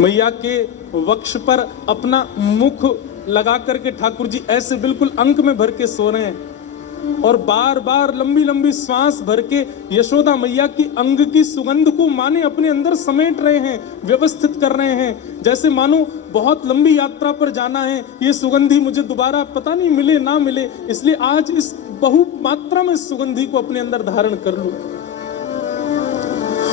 मैया के वक्ष पर अपना मुख लगा करके ठाकुर जी ऐसे बिल्कुल अंक में भर के सो रहे हैं और बार बार लंबी लंबी श्वास भर के यशोदा मैया की अंग की सुगंध को माने अपने अंदर समेट रहे हैं, व्यवस्थित कर रहे हैं, जैसे मानो बहुत लंबी यात्रा पर जाना है, ये सुगंधी मुझे दोबारा पता नहीं मिले ना मिले, इसलिए आज इस बहु मात्रा में सुगंधी को अपने अंदर धारण कर लूं।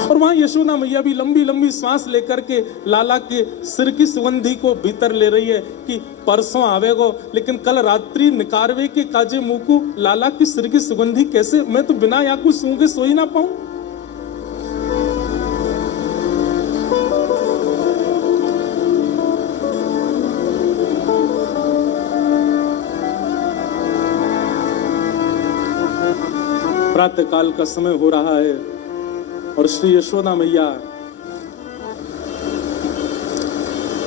और वहां यशोदा मैया भी लंबी लंबी सांस लेकर के लाला के सिर की सुगंधी को भीतर ले रही है कि परसों आवेगो, लेकिन कल रात्रि निकारवे के काजे मुकु लाला की सिर की सुगंधी कैसे, मैं तो बिना या कुछ सूंघे सो ही ना पाऊं। प्रातः काल का समय हो रहा है और श्री यशोदा मैया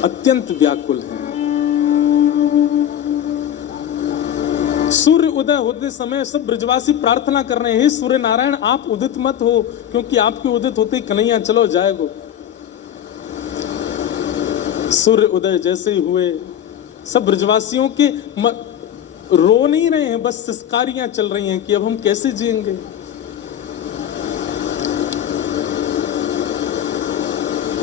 अत्यंत व्याकुल हैं। सूर्य उदय होते समय सब ब्रजवासी प्रार्थना कर रहे हैं, हे सूर्य नारायण आप उदित मत हो, क्योंकि आपके उदित होते ही कन्हैया चलो जाएगो। सूर्य उदय जैसे ही हुए सब ब्रजवासियों के रो नहीं रहे हैं, बस सिसकारियां चल रही हैं कि अब हम कैसे जिएंगे।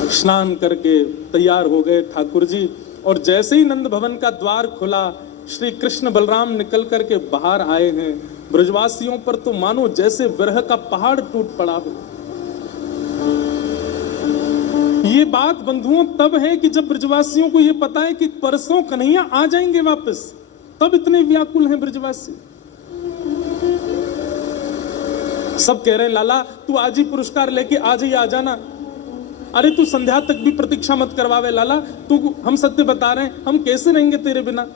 स्नान करके तैयार हो गए ठाकुर जी, और जैसे ही नंद भवन का द्वार खुला श्री कृष्ण बलराम निकल करके बाहर आए हैं। ब्रजवासियों पर तो मानो जैसे विरह का पहाड़ टूट पड़ा हो। ये बात बंधुओं तब है कि जब ब्रजवासियों को ये पता है कि परसों कन्हैया आ जाएंगे वापस, तब इतने व्याकुल हैं ब्रजवासी। सब कह रहे हैं लाला तू आज ही पुरस्कार लेके आज ही आ जाना, अरे तू संध्या तक भी प्रतीक्षा मत करवावे लाला, तू हम सत्य बता रहे हैं, हम कैसे रहेंगे तेरे बिना।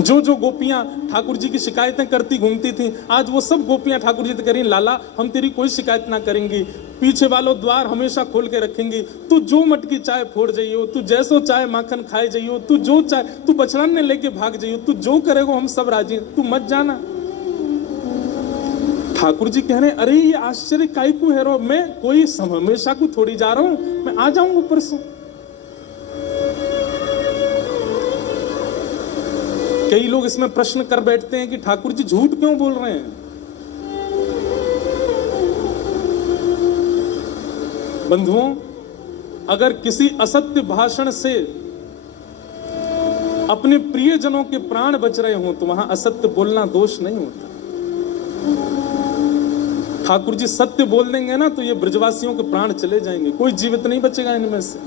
जो जो गोपियां ठाकुर जी की शिकायतें करती घूमती थी, आज वो सब गोपियां ठाकुर जी से करें लाला हम तेरी कोई शिकायत ना करेंगी, पीछे वालों द्वार हमेशा खोल के रखेंगी, तू जो मटकी चाय फोड़ जाइयो, तू जैसो चाय माखन खाए जाइयो, तू जो चाय तू बछड़न ने लेके भाग जाइयो, तू जो करेगो हम सब राजी, तू मत जाना। ठाकुर जी कह रहे अरे ये आश्चर्य काई को है रो, मैं कोई हमेशा को थोड़ी जा रहा हूं, मैं आ जाऊंगा परसों। कई लोग इसमें प्रश्न कर बैठते हैं कि ठाकुर जी झूठ क्यों बोल रहे हैं। बंधुओं, अगर किसी असत्य भाषण से अपने प्रियजनों के प्राण बच रहे हो तो वहां असत्य बोलना दोष नहीं होता। ठाकुर जी सत्य बोल देंगे ना तो ये ब्रजवासियों के प्राण चले जाएंगे, कोई जीवित नहीं बचेगा इनमें से।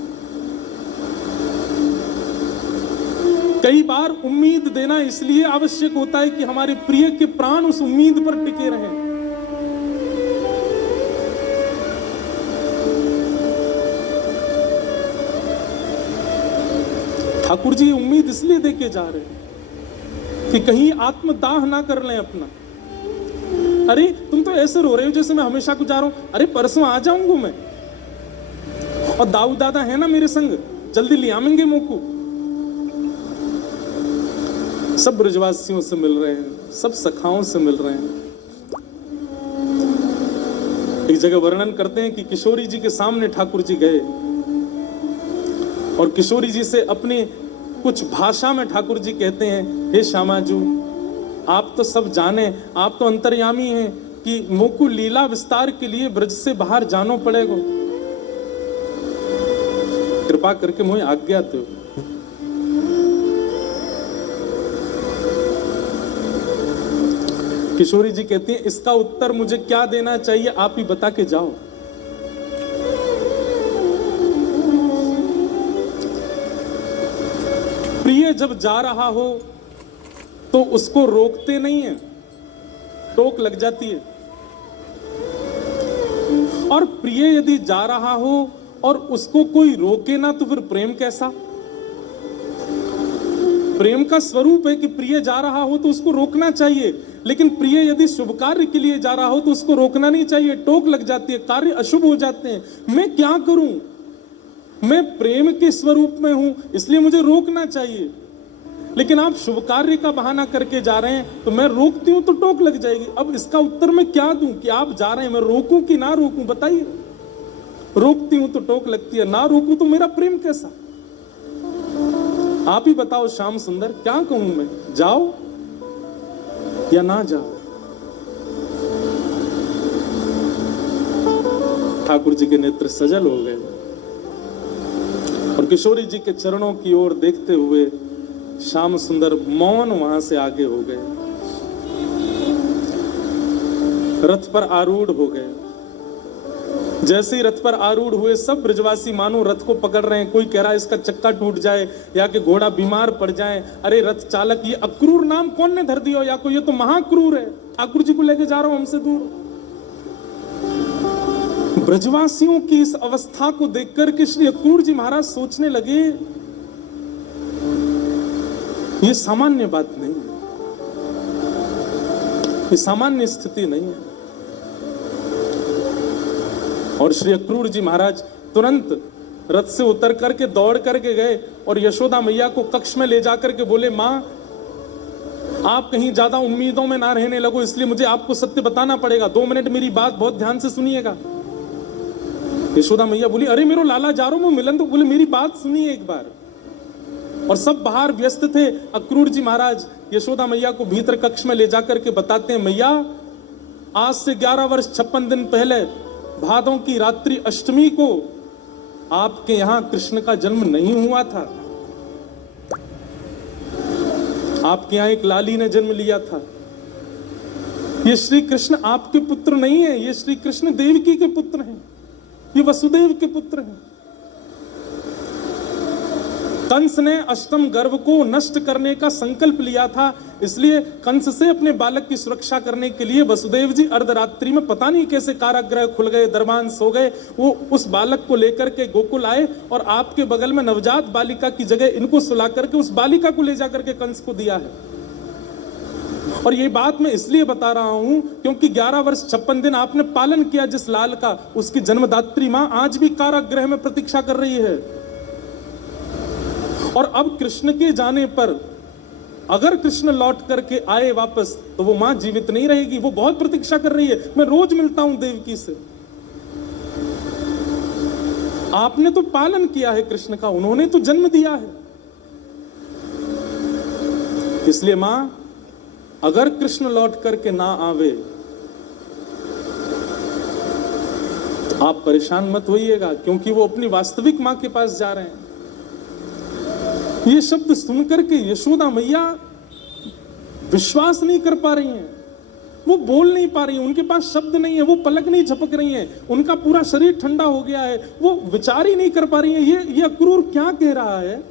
कई बार उम्मीद देना इसलिए आवश्यक होता है कि हमारे प्रिय के प्राण उस उम्मीद पर टिके रहें। ठाकुर जी उम्मीद इसलिए देके जा रहे हैं कि कहीं आत्मदाह ना कर लें अपना। अरे तुम तो ऐसे रो रहे हो जैसे मैं हमेशा को जा रहा हूं, अरे परसों आ जाऊंगा मैं, और दाऊ दादा है ना मेरे संग, जल्दी ले आवेंगे मोकू। सब ब्रजवासियों से मिल रहे हैं, सब सखाओं से मिल रहे हैं। एक जगह वर्णन करते हैं कि किशोरी जी के सामने ठाकुर जी गए और किशोरी जी से अपनी कुछ भाषा में ठाकुर जी कहते हैं, हे श्यामाजू आप तो सब जाने, आप तो अंतर्यामी हैं कि मोकू लीला विस्तार के लिए ब्रज से बाहर जानो पड़ेगा, कृपा करके मुझे आज्ञा दो। किशोरी जी कहती हैं इसका उत्तर मुझे क्या देना चाहिए, आप ही बता के जाओ। प्रिय जब जा रहा हो तो उसको रोकते नहीं है, टोक लग जाती है। और प्रिय यदि जा रहा हो और उसको कोई रोके ना तो फिर प्रेम कैसा। प्रेम का स्वरूप है कि प्रिय जा रहा हो तो उसको रोकना चाहिए, लेकिन प्रिय यदि शुभ कार्य के लिए जा रहा हो तो उसको रोकना नहीं चाहिए, टोक लग जाती है, कार्य अशुभ हो जाते हैं। मैं क्या करूं, मैं प्रेम के स्वरूप में हूं इसलिए मुझे रोकना चाहिए, लेकिन आप शुभ कार्य का बहाना करके जा रहे हैं तो मैं रोकती हूं तो टोक लग जाएगी। अब इसका उत्तर मैं क्या दूं कि आप जा रहे हैं, मैं रोकूं कि ना रोकूं, बताइए। रोकती हूं तो टोक लगती है, ना रोकूं तो मेरा प्रेम कैसा? आप ही बताओ श्याम सुंदर, क्या कहूं मैं, जाओ या ना जाओ? ठाकुर जी के नेत्र सजल हो गए और किशोरी जी के चरणों की ओर देखते हुए श्याम सुंदर मौन वहां से आगे हो गए, रथ पर आरूढ़ हो गए। जैसे ही रथ पर आरूढ़ हुए, सब ब्रजवासी मानो रथ को पकड़ रहे हैं। कोई कह रहा है इसका चक्का टूट जाए या कि घोड़ा बीमार पड़ जाए। अरे रथ चालक, ये अक्रूर नाम कौन ने धर दिया? या को ये तो महाक्रूर है, ठाकुर जी को लेके जा रहा हूं हमसे दूर। ब्रजवासियों की इस अवस्था को देखकर के श्री अक्रूर जी महाराज सोचने लगे, ये सामान्य बात नहीं है, ये सामान्य स्थिति नहीं है। और श्री अक्रूर जी महाराज तुरंत रथ से उतर करके दौड़ करके गए और यशोदा मैया को कक्ष में ले जाकर के बोले, मां आप कहीं ज्यादा उम्मीदों में ना रहने लगो, इसलिए मुझे आपको सत्य बताना पड़ेगा। 2 मिनट मेरी बात बहुत ध्यान से सुनिएगा। यशोदा मैया बोली, अरे मेरो लाला जा रहा हूं मिलन, तो बोले मेरी बात सुनिए एक बार। और सब बाहर व्यस्त थे। अक्रूर जी महाराज यशोदा मैया को भीतर कक्ष में ले जाकर के बताते हैं, मैया आज से 11 वर्ष 56 दिन पहले भादों की रात्रि अष्टमी को आपके यहां कृष्ण का जन्म नहीं हुआ था। आपके यहां एक लाली ने जन्म लिया था। ये श्री कृष्ण आपके पुत्र नहीं है, ये श्री कृष्ण देवकी के पुत्र हैं, ये वसुदेव के पुत्र हैं। कंस ने अष्टम गर्भ को नष्ट करने का संकल्प लिया था, इसलिए कंस से अपने बालक की सुरक्षा करने के लिए वसुदेव जी अर्धरात्रि में पता नहीं कैसे कारागृह खुल गए, दरबान सो गए, वो उस बालक को लेकर के गोकुल आए और आपके बगल में नवजात बालिका की जगह इनको सुला करके उस बालिका को ले जाकर के कंस को दिया है। और ये बात मैं इसलिए बता रहा हूं क्योंकि 11 वर्ष 56 दिन आपने पालन किया जिस लाल का, उसकी जन्मदात्री मां आज भी कारागृह में प्रतीक्षा कर रही है। और अब कृष्ण के जाने पर अगर कृष्ण लौट करके आए वापस तो वो मां जीवित नहीं रहेगी, वो बहुत प्रतीक्षा कर रही है। मैं रोज मिलता हूं देवकी से। आपने तो पालन किया है कृष्ण का, उन्होंने तो जन्म दिया है। इसलिए मां अगर कृष्ण लौट करके ना आवे तो आप परेशान मत होइएगा, क्योंकि वो अपनी वास्तविक मां के पास जा रहे हैं। ये शब्द सुनकर के यशोदा मैया विश्वास नहीं कर पा रही हैं, वो बोल नहीं पा रही हैं, उनके पास शब्द नहीं है, वो पलक नहीं झपक रही हैं, उनका पूरा शरीर ठंडा हो गया है, वो विचार ही नहीं कर पा रही हैं। ये अक्रूर क्या कह रहा है?